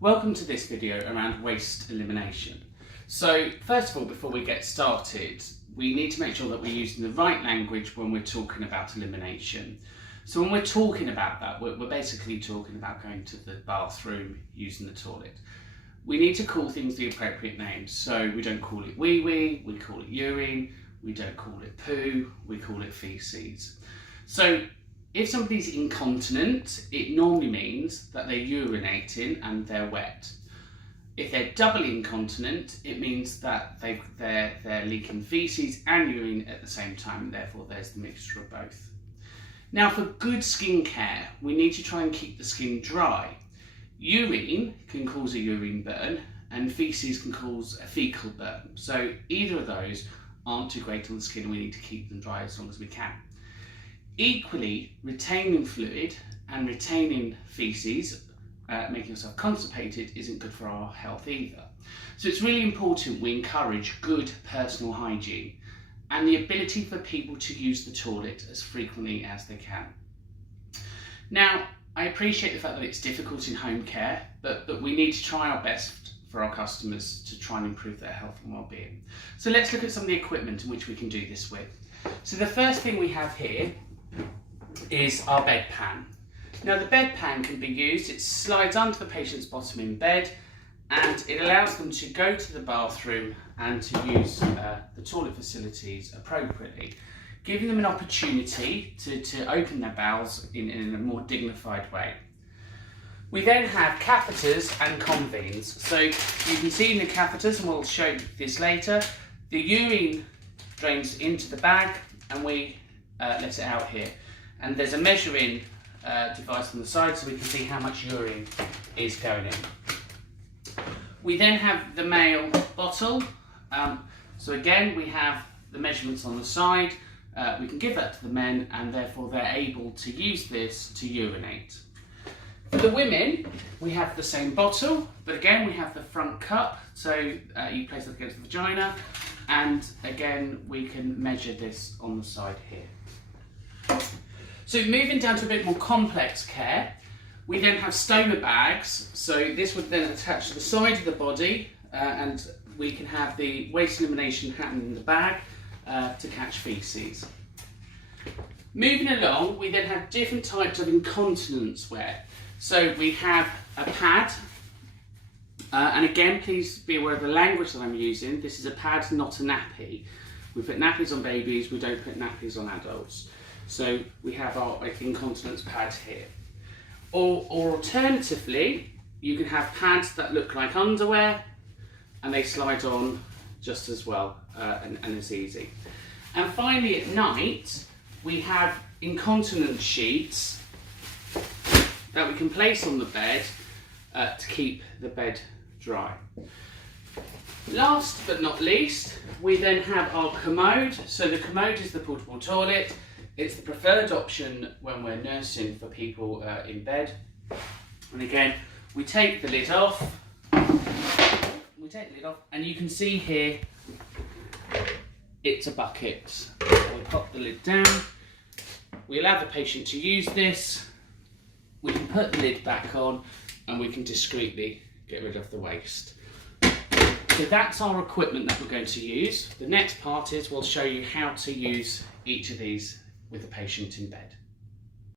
Welcome to this video around waste elimination. So first of all, before we get started, we need to make sure that we're using the right language when we're talking about elimination. So when we're talking about that, we're basically talking about going to the bathroom, using the toilet. We need to call things the appropriate names. So we don't call it wee-wee, we call it urine, we don't call it poo, we call it feces. So if somebody's incontinent, it normally means that they're urinating and they're wet. If they're doubly incontinent, it means that they're leaking feces and urine at the same time, and therefore there's the mixture of both. Now, for good skin care, we need to try and keep the skin dry. Urine can cause a urine burn and feces can cause a fecal burn. So either of those aren't too great on the skin, and we need to keep them dry as long as we can. Equally, retaining fluid and retaining feces, making yourself constipated, isn't good for our health either. So it's really important we encourage good personal hygiene and the ability for people to use the toilet as frequently as they can. Now, I appreciate the fact that it's difficult in home care, but we need to try our best for our customers to try and improve their health and well-being. So let's look at some of the equipment in which we can do this with. So the first thing we have here is our bedpan. Now the bedpan can be used, it slides under the patient's bottom in bed and it allows them to go to the bathroom and to use the toilet facilities appropriately, giving them an opportunity to open their bowels in a more dignified way. We then have catheters and convenes. So you can see in the catheters, and we'll show this later, the urine drains into the bag and we let it out here. And there's a measuring device on the side so we can see how much urine is going in. We then have the male bottle. So again, we have the measurements on the side. We can give that to the men and therefore they're able to use this to urinate. For the women, we have the same bottle, but again we have the front cup, so you place it against the vagina, and again we can measure this on the side here. So moving down to a bit more complex care, we then have stoma bags. So this would then attach to the side of the body and we can have the waste elimination happen in the bag to catch feces. Moving along, we then have different types of incontinence wear. So we have a pad, and again please be aware of the language that I'm using. This is a pad, not a nappy. We put nappies on babies, we don't put nappies on adults. So we have our incontinence pad here. Or alternatively, you can have pads that look like underwear and they slide on just as well, and it's easy. And finally at night, we have incontinence sheets that we can place on the bed to keep the bed dry. Last but not least, we then have our commode. So the commode is the portable toilet. It's the preferred option when we're nursing for people in bed. And again, we take the lid off. And you can see here, it's a bucket. So we pop the lid down. We allow the patient to use this. We can put the lid back on and we can discreetly get rid of the waste. So that's our equipment that we're going to use. The next part is we'll show you how to use each of these with the patient in bed.